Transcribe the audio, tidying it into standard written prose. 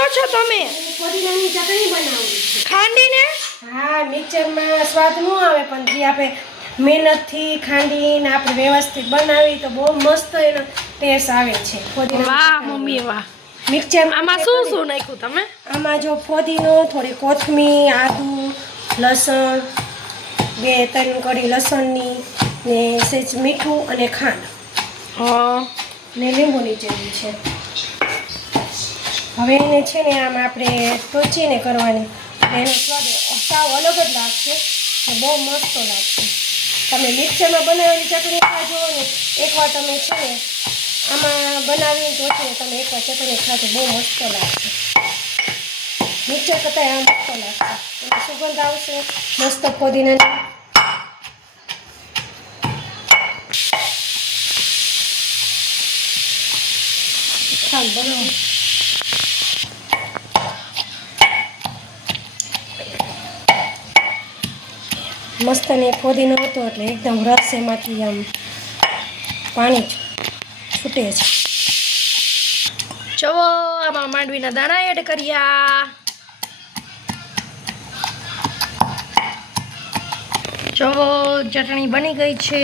કરો છો તમે? ફોદીનાની ચટણી બનાવું છું. ખાંડીને? હા, મિક્સરમાં સ્વાદ ન આવે પણ જે આપણે મહેનતથી ખાંડીને આપણે વ્યવસ્થિત બનાવી તો બહુ મસ્ત એનો ટેસ્ટ આવે છે. વાહ મમ્મી વાહ. મિક્સરમાં આમાં શું નાખ્યું તમે? આમાં જો ફોદીનો, થોડી કોથમીર, આદુ, લસણ, 2-3 કળી લસણની ને સહેજ મીઠું અને ખાંડ ને લીંબુની ચટણી છે. હવે એને છે ને આમ આપણે ટોચીને કરવાની, એનો સ્વાદ સાવ અલગ જ લાગશે ને બહુ મસ્ત લાગશે. તમે મિક્સરમાં બનાવેલી ચટણી ખાજો ને એકવાર તમે છે ને આમાં બનાવીને ટોચીને તમે એકવાર ચટણી ખાજો, બહુ મસ્ત લાગશે. મિક્સર કરતાં આ મસ્ત લાગશે. એમાં સુગંધ આવશે મસ્ત ફોદીનાની. ખાંડ બનાવો. મસ્ત ને ફોદીનો હતો એટલે એકદમ રસ એમાંથી આમ પાણી છૂટે છે. જુઓ આમાં માંડવીના દાણા એડ કર્યા. જુઓ ચટણી બની ગઈ છે.